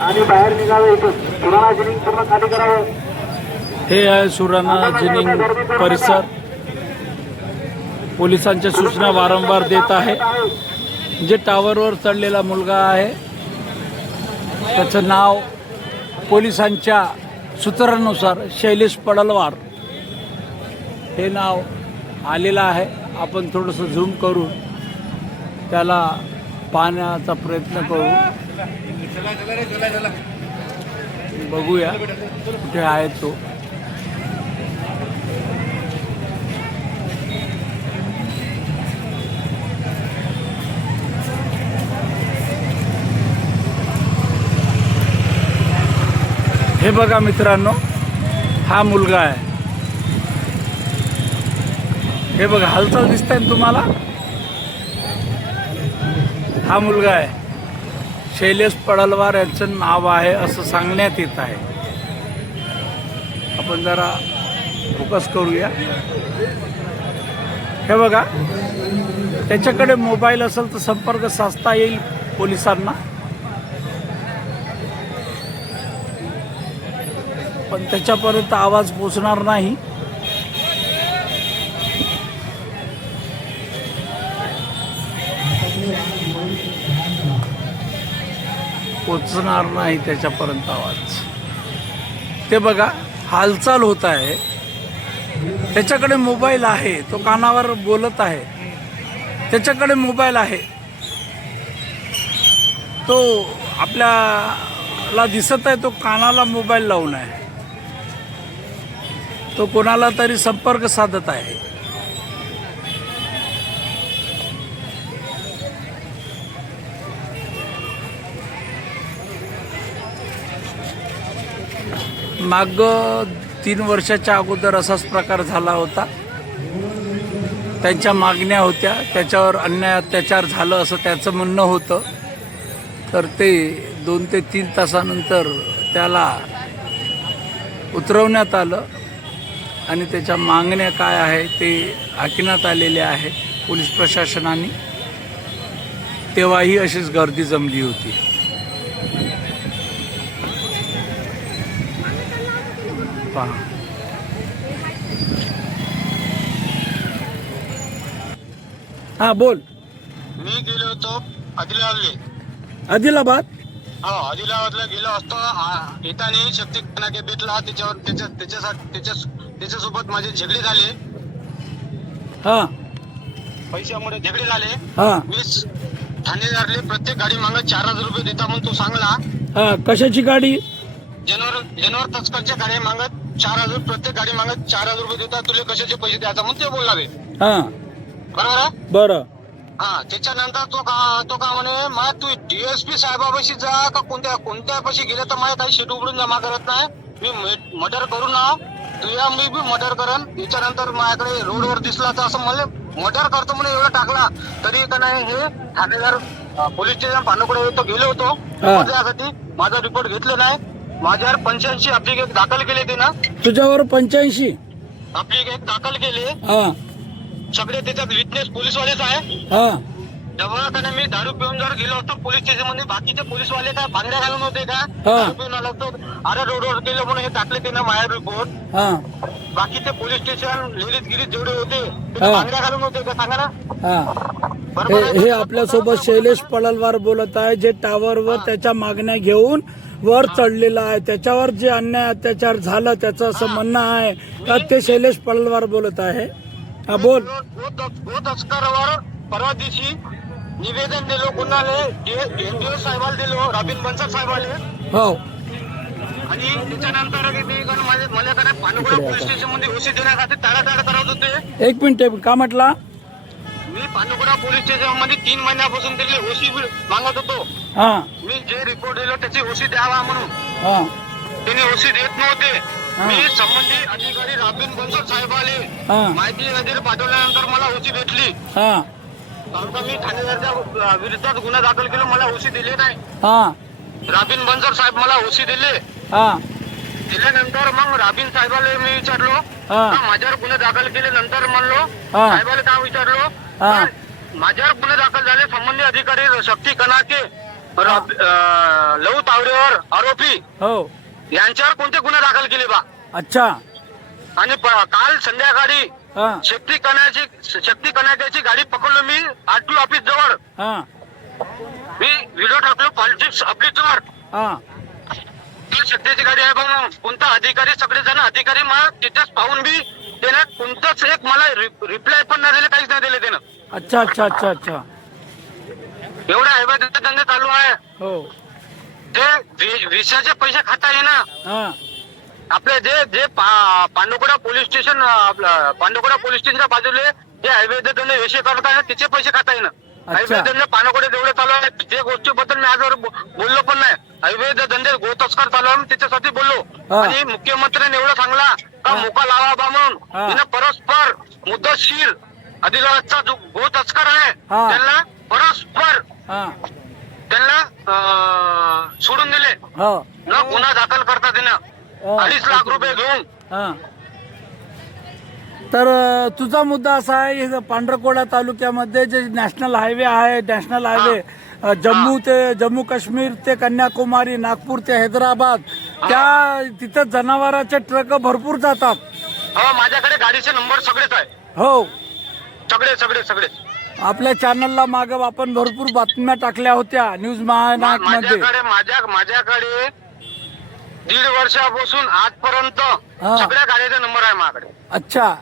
आणि बाहेर निघावे इथून सुराणा जिनिंग पूर्ण खाली करावं. हे आहे सुराणा जिनिंग परिसर. पोलिसांच्या सूचना वारंवार देत आहे. जे टावरवर चढलेला मुलगा आहे त्याचं नाव पोलिसांच्या सूत्रानुसार शैलेश पडलवार हे नाव आलेलं आहे. आपण थोडंसं झूम करून त्याला पाहण्याचा प्रयत्न करू. बघूया कुठे आहे तो. हे बघा मित्रांनो, हा मुलगा आहे. हे बघा हालचाल दिसत आहे तुम्हाला. हा मुलगा आहे शैलेश पडलवार यांचं नाव आहे असं सांगण्यात येत आहे. आपण जरा फोकस करूया. हे बघा त्याच्याकडे मोबाईल असेल तर संपर्क साधता येईल पोलिसांना. पण त्याच्यापर्यंत आवाज पोचणार नाही. पोचणार नाही त्याच्यापर्यंत आवाज. ते बघा हालचाल होत आहे. त्याच्याकडे मोबाईल आहे, तो कानावर बोलत आहे. त्याच्याकडे मोबाईल आहे, तो आपल्याला दिसत आहे, तो कानाला मोबाईल लावून आहे. तो कोणाला तरी संपर्क साधत आहे. माग 3 वर्षाच्या अगोदर असाच प्रकार झाला होता. त्यांच्या मागण्या होत्या, त्याच्यावर अन्याय अत्याचार झालं असं त्याचं म्हणणं होतं. तर ते 2 ते 3 तासानंतर त्याला उतरवण्यात आलं आणि त्याच्या मागण्या काय आहे ते ऐकण्यात आलेले आहे पोलीस प्रशासनाने. तेव्हाही अशीच गर्दी जमली होती. हा बोल. मी गेलो होतो आदिलाबाद. आदिलाबादला गेलो असतो. येताना शक्ती के भेटला. त्याच्यासोबत माझे झगडे झाले. हा पैशामुळे झगडे झाले. हा मी ठाणेदारले प्रत्येक गाडी मागत 4,000 रुपये देता म्हणून तो सांगला. हा कशाची गाडी? जनावर तस्करच्या गाडी मागत 4,000, प्रत्येक गाडी मागत 4,000 रुपये देता. तुला कशाचे पैसे द्यायचा म्हणून ते बोलला. हा बरोबर आहे. बरं. हा त्याच्यानंतर तो का म्हणे मा तू DSP साहेबापाशी जा का कोणत्या पाशी गेलं तर माझ्या काही शेट उघडून जमा करत नाही. मी मर्डर करू ना तुझ्या, मी बी मर्डर करन. त्याच्यानंतर माझ्याकडे रोडवर दिसला तर असं म्हणले मर्डर करतो म्हणून एवढं टाकला. तरी का नाही हे ठाणेदार पोलीस स्टेशन पांडुकडे तो गेलो होतो त्यासाठी. माझा रिपोर्ट घेतलं नाही. माझ्यावर 85 ऍप्लिकेशन दाखल केले ते ना. तुझ्यावर 85 ऍप्लिकेशन दाखल केले. हा सगळे त्याच्यात विटनेस पोलीसवालेच आहे. हा जेव्हा का मी दारू पिऊन जर गेलो असतो पोलीस स्टेशन मध्ये, बाकीचे पोलीसवाले काय भांगड्या घालून होते का? दारू पिऊन आलो असतो. अरे रोडवर गेलो म्हणून हे टाकले ते ना माझ्या रिपोर्ट. हा बाकीचे पोलीस स्टेशन लेडीज गिरीत जेवढे होते ते भांगड्या घालून होते का सांगा ना. हा बरोबर आहे? हे आपल्यासोबत शैलेश पडलवार बोलत आहे, जे टावरवर त्याच्या मागण्या घेऊन वर चढलेला आहे. त्याच्यावर जे अन्याय अत्याचार झालं त्याचं असं म्हणणं आहे का ते शैलेश पडलवार बोलत आहे. हा बोल. गो तस्करावर परवा दिवशी निवेदन दिलो. कुणाले? DO साहेबाला दिलो, रॉबिन बन्सल साहेबाले. हो आणि त्याच्यानंतर मला काय पांडुगडा पोलीस स्टेशन मध्ये ओसी देण्यासाठी टाळाटाळ करत होते. एक मिनिट का म्हटला? मी पांडुगडा पोलीस स्टेशन मध्ये 3 महिन्यापासून त्याची ओसी मागत होतो. हा मी जे रिपोर्ट दिलो त्याची ओसी द्यावा म्हणून. हा त्यांनी ओसी देत नव्हते. मी संबंधित अधिकारी रॉबिन बन्सल साहेबाले माहिती वगैरे पाठवल्यानंतर मला ओसी भेटली. हा कारण का मी ठाणेदारच्या विरोधात गुन्हा दाखल केला, मला ओसी दिले नाही. हा रॉबिन बन्सल साहेब मला ओसी दिले. हा दिल्यानंतर मग रॉबिन साहेबाला मी विचारलो माझ्यावर गुन्हे दाखल केले. नंतर म्हणलो साहेबाला काय विचारलो माझ्यावर गुन्हे दाखल झाले. संबंधित अधिकारी शक्ती कनाके लहू तावरेवर आरोपी हो. यांच्यावर कोणते गुन्हे दाखल केले बा? अच्छा. आणि काल संध्याकाळी हा शक्ती कन्याची गाडी पकडलो मी आरटीओ ऑफिस जवळ. हा मी व्हिडिओ टाकलो पॉलिटिक्स अपडेटवर. हा ती शक्तीची गाडी आहे बघ. कोणता अधिकारी सगळेजण अधिकारी मला तिथेच पाहून बी त्यानं कोणताच एक मला रिप्लाय पण नाही दिले, काहीच नाही दिले त्यानं. अच्छा अच्छा अच्छा अच्छा. एवढे अवैध धंदे चालू आहे. हो. ते विषयाचे पैसे खाता येणार. हा आपले जे पांडुकोडा पोलीस स्टेशन आपलं पांडुकोडा पोलीस स्टेशनच्या बाजूला जे अवैध धंदे विषय करत आहे त्याचे पैसे खाता येणार. अवैध धंदे पांडुकोडे जेवढे चालू आहे जे गोष्टीबद्दल मी आजवर बोललो पण नाही. अवैध धंदे गोतस्कर चालू आहे त्याच्यासाठी बोललो. आणि मुख्यमंत्र्यांनी एवढं सांगला का मोका लावा बा म्हणून. तिनं परस्पर मुद्दतशीर अधिराजचा जो गोतस्कर आहे त्यांना परस्पर त्यांना सोडून दिले. न गुन्हा दाखल करता तिनं 2.5 लाख रुपये घेऊन. तर तुझा मुद्दा असा आहे हे पांढरकोडा तालुक्यामध्ये जे नॅशनल हायवे आहे, नॅशनल हायवे जम्मू काश्मीर ते कन्याकुमारी, नागपूर ते हैदराबाद, त्या तिथं जनावरांचे ट्रक भरपूर जातात. हो, माझ्याकडे गाडीचे नंबर सगळेच आहे. हो, सगळे सगळे सगळे. आपल्या चॅनलला मागे आपण भरपूर बातम्या टाकल्या होत्या न्यूज महानायक मध्ये. माझ्याकडे 1.5 वर्षापासून आजपर्यंत सगळ्या गाड्याचा नंबर आहे माझ्याकडे. अच्छा.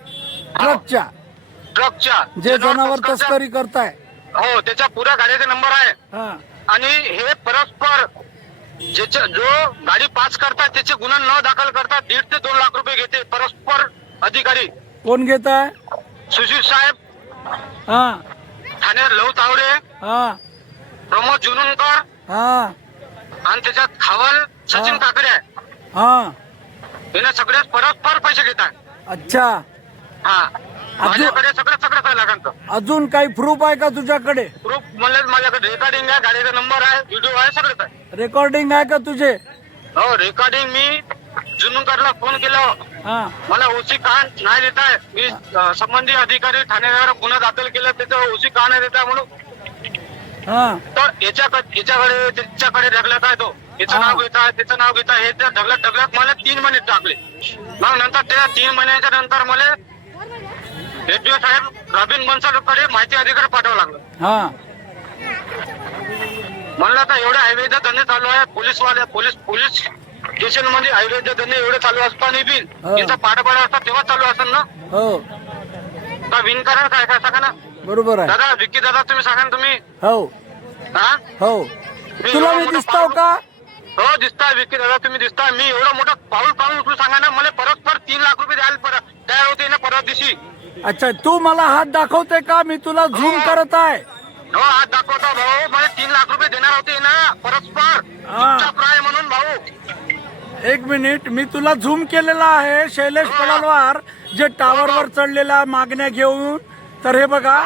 ट्रकच्या जे जनावर तस्करी करताय. हो, त्याच्या पुऱ्या गाड्याचा नंबर आहे. आणि हे परस्पर जो गाडी पास करतात त्याचे गुन्हा न दाखल करतात 1.5 ते 2 लाख रुपये घेते परस्पर अधिकारी. कोण घेत आहे? सुशील साहेब, ठाणे लहू तावरे, प्रमोद जुनुनकर आणि त्याच्यात खावल सचिन काकडे आहे. याने सगळे परस्पर पैसे घेत आहे. अच्छा. माझ्याकडे सगळं लागतं. अजून काही प्रूफ आहे का तुझ्याकडे? प्रूफ म्हणले माझ्याकडे रेकॉर्डिंग आहे, गाडीचा नंबर आहे, व्हिडिओ आहे, सगळंच आहे. रेकॉर्डिंग आहे का तुझे? हो, रेकॉर्डिंग. मी जुनुनकरला फोन केला, मला ओसी का नाही देत आहे. मी संबंधित अधिकारी ठाणेदार गुन्हा दाखल केला त्याचं ओसी का नाही देत आहे म्हणून. तर त्याच्याकडे ढगल्यात आहे तो. याचं नाव घेत आहे, त्याचं नाव घेत आहे. हे ढगल्यात मला 3 महिने टाकले. मग नंतर त्या 3 महिन्याच्या नंतर मला एडीओ साहेब रॉबिन बन्सलकडे माहिती अधिकारी पाठवावं लागलं. म्हणलं तर एवढे अवैध धंदे चालू आहे. पोलीस स्टेशन मध्ये अवैध धंदे एवढे चालू असताना बी याचा पाठबळ असतात तेव्हा चालू असेल ना. का विणकरण काय काय सांगा ना. बरोबर आहे दादा. विक्की दादा, तुम्ही सांगा ना. तुम्ही हो तुला मी दिसतो का? हो, दिसताय विक्की दादा, तुम्ही दिसताय. मी एवढं मोठं पाऊल उचलू सांगा ना. मला परस्पर 3 लाख रुपये द्यायला तयार होते ना परवा दिवशी. अच्छा, तू मला हात दाखवते का? मी तुला झूम करत आहे. हो, हात दाखवतो भाऊ. मला 3 लाख रुपये देणार होते ना परस्पर. प्राय म्हणून भाऊ. 1 मिनिट, मी तुला झूम केलेला आहे. शैलेश पळलवार जे टावरवर चढलेला मागण्या घेऊन. तर हे बघा,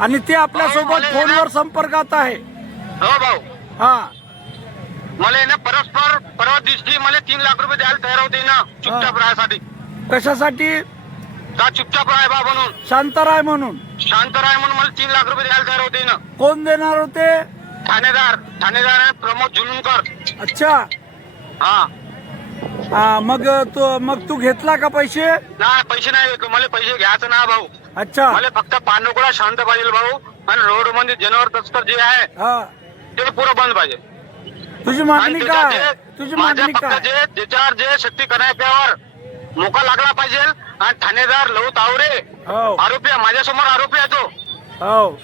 आणि ते आपल्या सोबत फोनवर संपर्कात आहे. हो भाऊ. मला ना परस्पर परवा दिवशी मला 3 लाख रुपये द्यायला तयार होते ना चुपचाप राहायसाठी. कशासाठी? का चुपचाप राहाय बा म्हणून. शांत राय म्हणून मला 3 लाख रुपये द्यायला तयार होते ना. कोण देणार होते? ठाणेदार प्रमोद जुनुनकर. अच्छा. मग तू घेतला का पैसे? नाही, पैसे नाही. मला पैसे घ्यायचं ना भाऊ. अच्छा. मला फक्त पांडुकोडा शांत पाहिजे भाऊ. आणि रोड मध्ये जनावर तस्कर जे आहे ते पुरं बंद पाहिजे. तुझी मागणी काय? ज्याच्यावर जे शक्ती कन्यावर मोका लागला पाहिजे. आणि ठाणेदार लहू तावरे आरोपी आहे. माझ्यासमोर आरोपी आहे तो.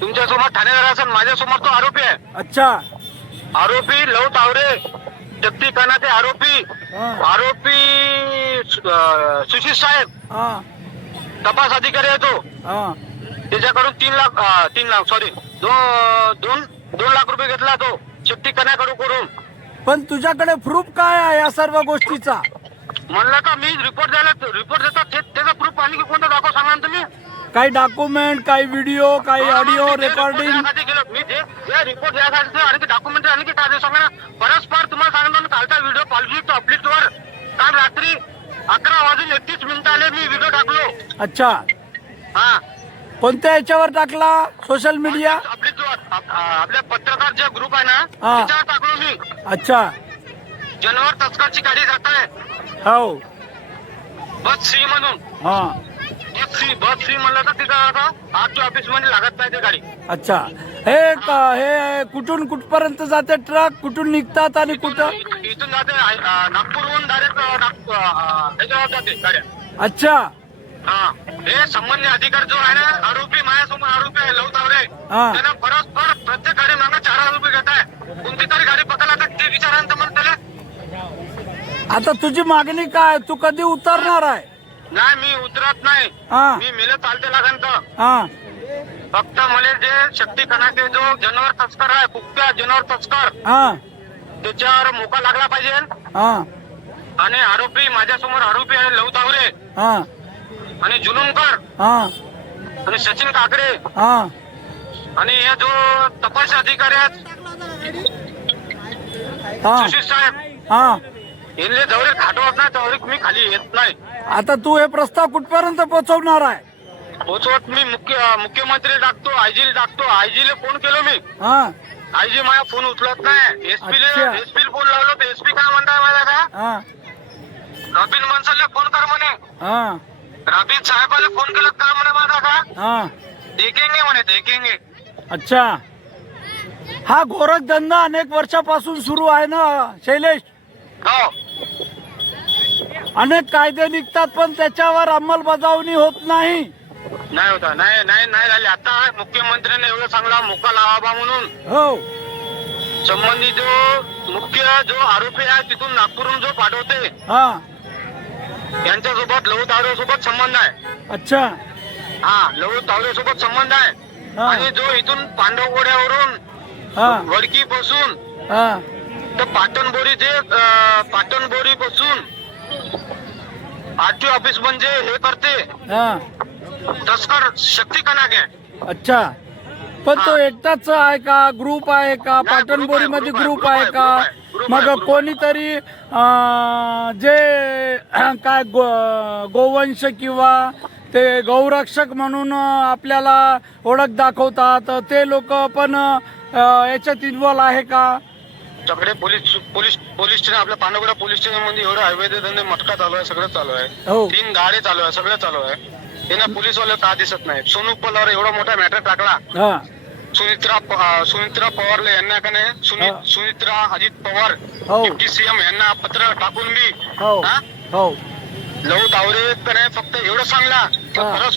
तुमच्या समोर ठाणेदार असेल, माझ्यासमोर तो आरोपी आहे. अच्छा. आरोपी लहू तावरे, शक्ती कन्याचे आरोपी सुशील साहेब तपास अधिकारी आहे तो. त्याच्याकडून 2 लाख रुपये घेतला तो शक्ती कन्याकडून. पण तुझ्याकडे प्रूफ काय आहे या सर्व गोष्टीचा? म्हणलं का मी रिपोर्ट देतात त्याचा प्रूफ आणि कोणता दाखव सांगा तुम्ही. काही डॉक्युमेंट, काही व्हिडिओ, काही ऑडिओ रेकॉर्डिंग. मी रिपोर्ट द्यायसाठी आणखी डॉक्युमेंट आणखी काय सांगा ना. परस्पर तुम्हाला सांगतो ना, कालचा व्हिडिओ पॉलिटिक्स अपडेटवर काल रात्री 11:31 मी व्हिडिओ टाकलो. अच्छा. कोणत्या याच्यावर टाकला? सोशल मीडिया अपडेटवर. आपल्या पत्रकार जे ग्रुप आहे ना हा. त्याच्यावर टाकलो मी. अच्छा. जनावर तस्करची गाडी जात आहे हो. बस सी म्हणून. हा. बस सी म्हणलं तर तिथं आता आरटीओ ऑफिस मध्ये लागत नाही ते गाडी. अच्छा. हे कुठून कुठपर्यंत जाते ट्रक, कुठून निघतात आणि कुठं? इथून जाते नागपूरहून डायरेक्ट ह्याच्यावर जाते गाड्या. अच्छा. हा. हे संबंधित अधिकारी जो आहे ना, आरोपी माझ्यासमोर आरोपी आहे लवतावरे, हा. त्यांना परस्पर प्रत्येक गाडी मागे 4,000 रुपये घेत आहे. कोणती तरी गाडी पकडला तर ते विचारांत मग त्याला. आता तुझी मागणी काय? तू कधी उतरणार आहे? नाही मी उतरत नाही. हा. मी मेलं चालते लागन तर. हा. फक्त मला जे शक्ती कणाके जो जनावर तस्कर आहे, कुख्या जनावर तस्कर, हा. त्याच्यावर मोका लागला पाहिजे. हा. आणि आरोपी माझ्यासमोर आरोपी आहे लवतावरे हा. आणि जुलूमकर हा. आणि सचिन काकडे हा. आणि हे जो तपास अधिकारी आहेत हा. सुशील साहेब, हा. यांना जवळ खाटवत नाही तर मी खाली येत नाही. आता तू हे प्रस्ताव कुठपर्यंत पोहोचवणार आहे? पोचवत मी मुख्यमंत्री टाकतो, आयजी टाकतो. आयजीला फोन केलो मी. हा. आयजी माझा फोन उचलत नाही. अच्छा. एसपी फोन लावलो तर एसपी काय म्हणताय माझा का हा. रबीन मनसलला फोन कर म्हणे. हा. रबीन साहेबाला फोन केलं का म्हणे माझा का हा. देखेंगे म्हणे देखेंगे. अच्छा. हा गोरखधंदा अनेक वर्षापासून सुरू आहे ना शैलेश? हो. अनेक कायदे निघतात पण त्याच्यावर अंमलबजावणी होत नाही. नाही होता. नाही नाही नाही झाले. आता मुख्यमंत्र्यांनी एवढं चांगला मोका लावावा म्हणून हो. संबंधित जो आरोपी आहे तिथून नागपूरहून जो पाठवते हा. यांच्यासोबत लहू तावरे सोबत संबंध आहे. अच्छा. हा. लहू तावरे सोबत संबंध आहे. हा. आणि जो इथून पांडवगोड्यावरून हा. वडकी पासून हा. तर पाटणबोरी पासून आरटीओ ऑफिस म्हणजे हे करते हा. तस्कर शक्ती कणाके. अच्छा. पण तो एकटाच आहे का, ग्रुप आहे का? नाही, पाटणबोरी मध्ये ग्रुप ग्रुप आहे, आहे ग्रुप का? आहे, ग्रुप आहे, मग ग्रुप आहे. कोणीतरी जे काय गोवंश किंवा ते गौरक्षक म्हणून आपल्याला ओळख दाखवतात ते लोक पण याच्यात इन्व्हॉल्व आहे का? सगळे पोलीस स्टेशन आपल्या पांडवगडा पोलीस स्टेशन मध्ये एवढं अवैध धंदे मटका चालू आहे. सगळं चालू आहे. हो. 3 गाड्या चालू आहे. सगळं चालू आहे. त्यांना पोलीसवाले का दिसत नाही? सोनू पवार एवढा मोठा मॅटर टाकला. हा. सुनित्रा पवारला यांना का नाही हा. सुनित्रा अजित पवार हो. डिप्टी सीएम यांना पत्र टाकून मी हो. हा? हो. लहू तावरे का नाही फक्त एवढं सांगला तर हा.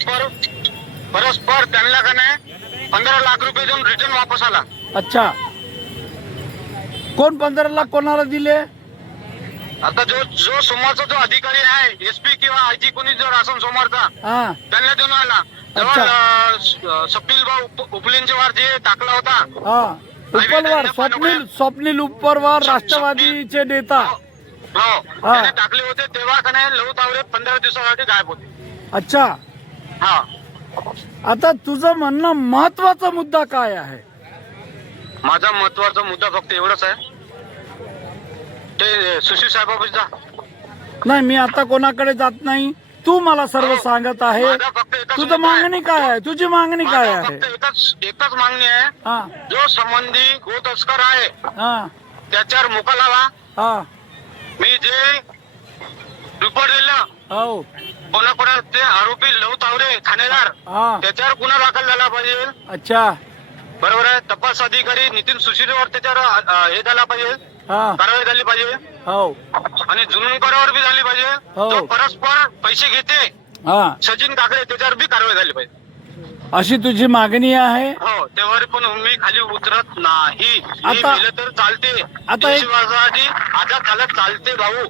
परस्पर त्यांना का नाही 15 लाख रुपये देऊन रिटर्न वापस आला. अच्छा. कोण 15 लाख कोणाला दिले? आता जो समोरचा जो अधिकारी आहे एसपी किंवा आयजी कोणी जर असेल समोरचा हा. त्यांना देऊन आला. तेव्हा स्वप्नील भाऊ उपलेंचेवार जे टाकला होता. हा. उपलवार स्वप्नील उपरवार राष्ट्रवादीचे नेता. हो. त्याने टाकले होते तेव्हा का नाही लहू तावरे 15 दिवसासाठी गायब होते. अच्छा. हा. आता तुझं म्हणणं महत्वाचा मुद्दा काय आहे? माझा महत्वाचा मुद्दा फक्त एवढाच आहे, ते सुशील साहेबाबत जा. नाही, मी आता कोणाकडे जात नाही. तू मला सर्व सांगत आहे. माझा फक्त एकच तुझं मुद्दा आहे. मागणी काय आहे? तुझी मागणी काय माझा आहे? फक्त एकच मागणी आहे. हा. जो संबंधी गो तस्कर आहे हा. त्याच्यावर मोका लावा. हा. मी जे रिपोर्ट दिलं हो. कोणाकोणा ते आरोपी लहू तावरे ठाणेदार हा. त्याच्यावर गुन्हा दाखल झाला पाहिजे. अच्छा. बरोबर आहे. तपास अधिकारी नितीन सुशीलवर त्याच्यावर हे झाला पाहिजे, हा. कारवाई झाली पाहिजे. हो. आणि जुलूमकरावर बी झाली पाहिजे. हो. जो परस्पर पैसे घेते हा. सचिन काकडे त्याच्यावर बी कारवाई झाली पाहिजे. अशी तुझी मागणी आहे. हो. तेव्हारी पण मी खाली उतरत नाही. मी आता- मेलं तर चालते. आता एक- देशवासासाठी आझाद चालत चालते भाऊ.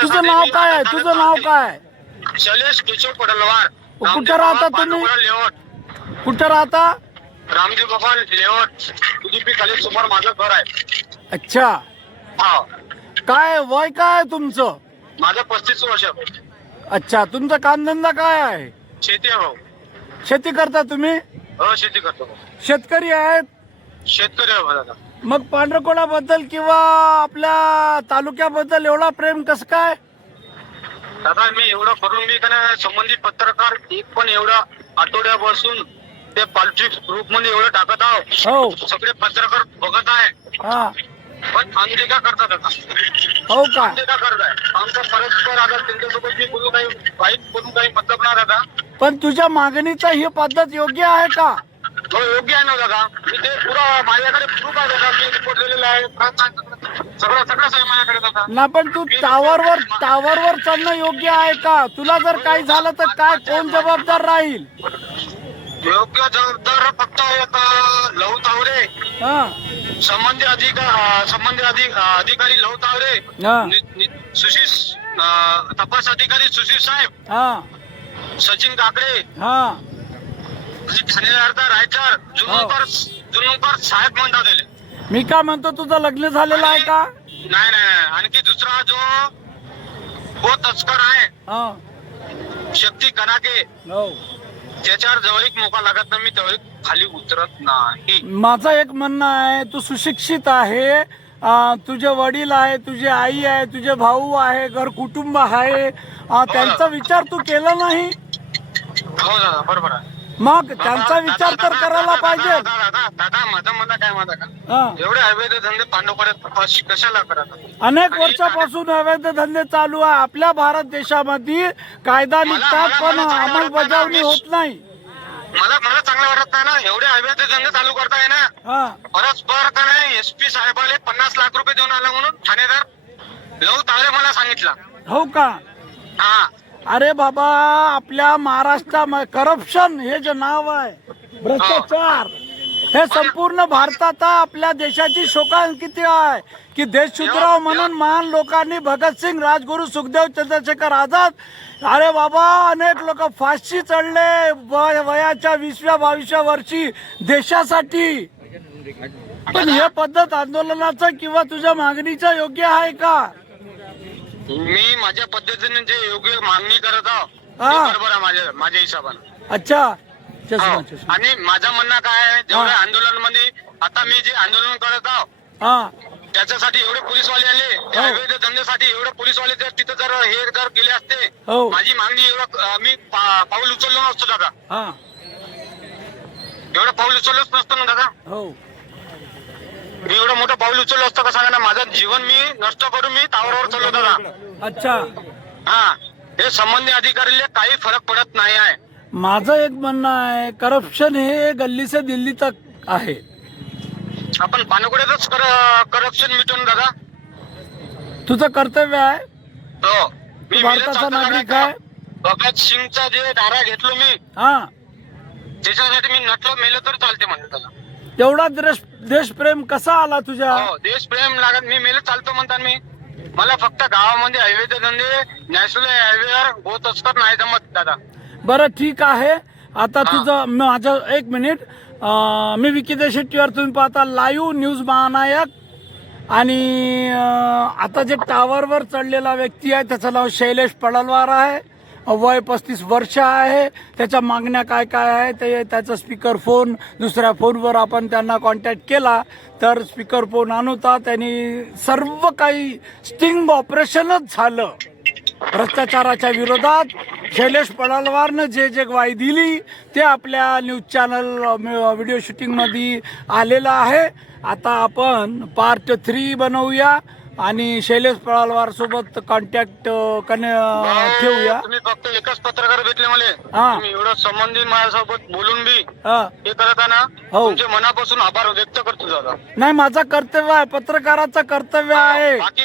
तुझं नाव काय आहे? तुझं नाव काय? शैलेश केशव पडलवार. कुठं राहता तुम्ही? लेआउट कुठं राहता? Ramdev Baba layout UDP college समोर माझं घर आहे. अच्छा. हा. काय वय काय तुमचं? माझं 35 वर्ष. अच्छा. तुमचा कामधंदा काय आहे? शेती आहे भाऊ. शेती करता तुम्ही? हो शेती करतो. शेतकरी आहेत? शेतकरी आहे भाऊ दादा. मग पांढरकोडाबद्दल किंवा आपल्या तालुक्याबद्दल एवढा प्रेम कसं काय? दादा मी एवढं करून मी का संबंधित पत्रकार एक पण एवढा आठवड्यापासून ते पॉलिटिक्स ग्रुप मध्ये एवढं टाकत आहो, हो सगळे पत्रकार बघत आहे, हा पण अनदेखा करतात आता. हो का अनदेखा करताय. आमचा परस्पर आता त्यांच्यासोबत मी बोलू काही मतलब नाही दादा. पण तुझ्या मागणीचा ही पद्धत योग्य आहे का? तो योग्य आहे ना दादा. मी ते पुरा माझ्याकडे प्रूफ आहे दादा. मी रिपोर्ट दिलेला आहे, सगळंच आहे माझ्याकडे दादा. ना पण तू टावरवर चढणं योग्य आहे का? तुला जर काही झालं तर काय, कोण जबाबदार राहील? योग्य जबाबदार फक्त एक लहू तावरे, हा संबंधित अधिकारी लहू तावरे, हा सुशीष तपास अधिकारी सुशीष साहेब, हा सचिन काकडे, हा ठाणेदार रायचर, जुन्नकर साहेब म्हणतात त्याले. मी काय म्हणतो, तुझं लग्न झालेलं आहे का? नाही. आणखी दुसरा जो तस्कर आहे, हा शक्ती कनाके, हो. त्याच्यावर जवळीक मोका लागत नाही, मी तेवढी खाली उतरत नाही. माझं एक म्हणणं आहे, तू सुशिक्षित आहे, तुझे वडील आहे, तुझी आई आहे, तुझे भाऊ आहे, घर कुटुंब आहे, त्यांचा विचार तू केला नाही. हो दादा, बरोबर आहे. मग त्यांचा विचार तर करायला पाहिजे. दादा माझं म्हणणं काय माझा का, हा. एवढे अवैध धंदे पांडवकडे कशाला करत? अनेक वर्षापासून अवैध धंदे चालू आहे आपल्या भारत देशामध्ये. कायदा निघतात पण अंमलबजावणी होत नाही. मला चांगलं वाटत नाही ना, एवढे अवैध धंदे चालू करताय ना. हा परस्पर का नाही, SP साहेबाले 50 लाख रुपये देऊन आला म्हणून ठाणेदार लहू तावरे मला सांगितलं. हो का? हा अरे बाबा, आपल्या महाराष्ट्रामध्ये करप्शन हे जे नाव आहे, भ्रष्टाचार, हे संपूर्ण भारतात आपल्या देशाची शोकांकित आहे की देश सुधराव म्हणून महान लोकांनी भगतसिंग, राजगुरू, सुखदेव, चंद्रशेखर आझाद, अरे बाबा अनेक लोक फाशी चढले वयाच्या 20व्या-22व्या वर्षी देशासाठी. पण हे पद्धत आंदोलनाचं किंवा तुझ्या मागणीचं योग्य आहे का? मी माझ्या पद्धतीने जे योग्य मागणी करत आहो, हा. ते बरोबर आहे माझ्या हिशोबाने. अच्छा, हो. आणि माझं म्हणणं काय आहे, जेवढ्या आंदोलन मध्ये आता मी जे आंदोलन करत आहो, हा त्याच्यासाठी एवढे पोलीसवाले आले, त्या हो. अवैध धंद्यासाठी एवढे पोलीसवाले जर तिथं जर गेले असते, हो. माझी मागणी एवढं मी पाऊल उचललो नसतो दादा. हा एवढं पाऊल उचललोच नसतो ना दादा. हो. मी एवढं मोठं पाऊल उचललो असतं का सांगा ना. माझं जीवन मी नष्ट करून मी टावरवर चाललो दादा. अच्छा, हा, हे संबंधित अधिकारीला काही फरक पडत नाही आहे. माझं एक म्हणणं आहे, करप्शन हे गल्ली से दिल्ली तक आहे. आपण पानकुड्यातच करप्शन मिटवून दादा. तुझं कर्तव्य आहे, हो. तू भारताचा नागरिक आहे. भगत सिंगचा जे नारा घेतलो मी, हा, त्याच्यासाठी मी नटलो मेलो तर चालते म्हणतो दादा. एवढा देशप्रेम कसा आला तुझ्या? हो, देशप्रेम लागत, मी मेले चालतो म्हणतात. मी मला फक्त गावामध्ये अवैध धंदे नॅशनल हायवेवर होत असतात नाही जमत दादा. बरं ठीक आहे. आता तुझं माझं एक मिनिट, मी विकिता शेट्टीवर, तुम्ही पाहता लाईव्ह न्यूज महानायक. आणि आता जे टावरवर चढलेला व्यक्ती आहे त्याचं नाव शैलेश पडलवार आहे, वय 35 वर्ष आहे. त्याच्या मागण्या काय काय आहे ते, त्याचा स्पीकर फोन, दुसऱ्या फोनवर आपण त्यांना कॉन्टॅक्ट केला तर स्पीकर फोन आणता. त्यांनी सर्व काही स्टिंग ऑपरेशनच झालं भ्रष्टाचाराच्या विरोधात. शैलेश पडलवारनं जे ग्वाही दिली ते आपल्या न्यूज चॅनल व्हिडिओ शूटिंगमध्ये आलेलं आहे. आता आपण पार्ट 3 बनवूया आणि शैलेश पडलवार सोबत कॉन्टॅक्ट ठेवूया. तुम्ही फक्त एकच पत्रकार भेटले मला, हा. तुम्ही एवढं संबंधित माझ्यासोबत बोलून बी हा. हे करताना हो. तुमचे मनापासून आभार व्यक्त करतो दादा. नाही, माझं कर्तव्य आहे, पत्रकाराचं कर्तव्य आहे. बाकी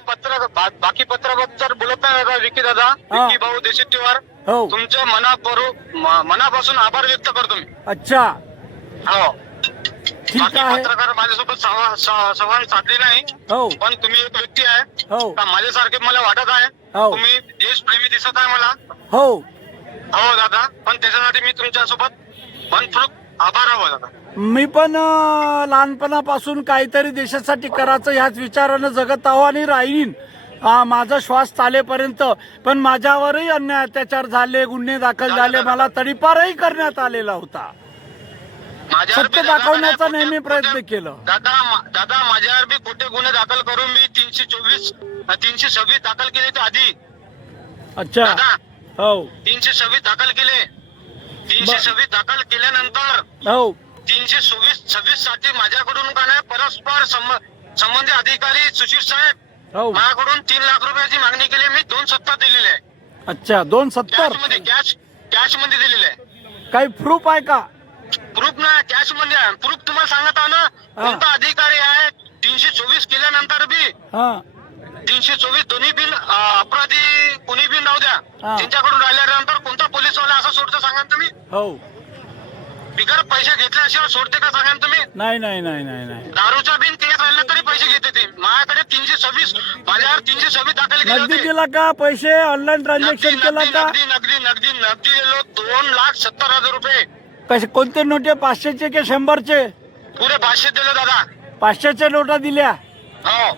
पत्राबद्दल बोलत नाही दादा. विकी दादा, हा. विकी भाऊ देशेट्टीवार, हो. तुमच्या मनापासून आभार व्यक्त करतो मी. अच्छा, हो. ठीक बाकी आहे. पत्रकार माझ्यासोबत संवाद साधले नाही, हो पण तुम्ही एक व्यक्ती आहे हो का माझ्यासारखे मला वाटत आहे. हो. तुम्ही देशप्रेमी दिसत आहे मला. हो हो दादा, पण त्याच्यासाठी मी तुमच्यासोबत मनपूर्वक आभार आहे दादा. मी पण लहानपणापासून काहीतरी देशासाठी करायचं ह्याच विचारानं जगत आहो आणि राहीन माझा श्वास चालेपर्यंत. पण माझ्यावरही अन्याय अत्याचार झाले, गुन्हे दाखल झाले, मला तडीपारही करण्यात आलेला होता. सत्य दाखवण्याचा नेहमी प्रयत्न केलं. दादा माझ्यावर बी खोटे गुन्हे दाखल करून मी 326 दाखल केले ते आधी. अच्छा, दादा हो 326 दाखल केले. 326 दाखल केल्यानंतर हो 326 साठी माझ्याकडून का नाही परस्पर संबंधित अधिकारी सुशील साहेब हो माझ्याकडून 3 लाख रुपयाची मागणी केली. मी 270 दिलेली आहे. अच्छा 270 मध्ये कॅश मध्ये दिलेली आहे. काही प्रूफ आहे का? प्रूफ ना कॅश मध्ये आहे. प्रूफ तुम्हाला सांगत आहो ना. कोणता अधिकारी आहे 324 केल्यानंतर बी हा 324 दोन्ही बिन अपराधी कोणी बिन राहू द्या हा. त्यांच्याकडून राहिल्यानंतर कोणता पोलीसवाला असं सोडतो सांगा तुम्ही? हो बिगर पैसे घेतल्याशिवाय सोडते का सांगा तुम्ही? नाही नाही नाही नाही नाही दारूचा बिन केस राहिला तरी पैसे घेते ते. माझ्याकडे 326 माझ्यावर 326 दाखल केले नगदी होते. दिला का पैसे? ऑनलाईन ट्रान्झॅक्शन केला का? नगदी दिलो 2,70,000 रुपये. कसे कोणते नोटे? 500चे की 100चे? पुरे 500 दिले दादा. 500च्या नोटा दिल्या. हो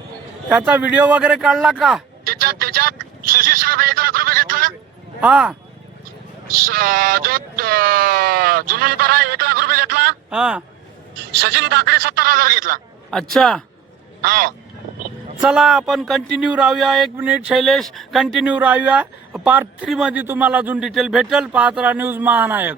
त्याचा व्हिडिओ वगैरे काढला का? त्याच्यात सुशील साहेब 1 लाख रुपये घेतला. हा जो जुनूनकर आहे 1 लाख रुपये घेतला. हा सचिन काकडे 70,000 घेतला. अच्छा हो चला आपण कंटिन्यू राहूया. 1 मिनिट शैलेश, कंटिन्यू राहूया. पार्ट 3 मध्ये तुम्हाला अजून डिटेल भेटेल. पाहत राहा न्यूज महानायक.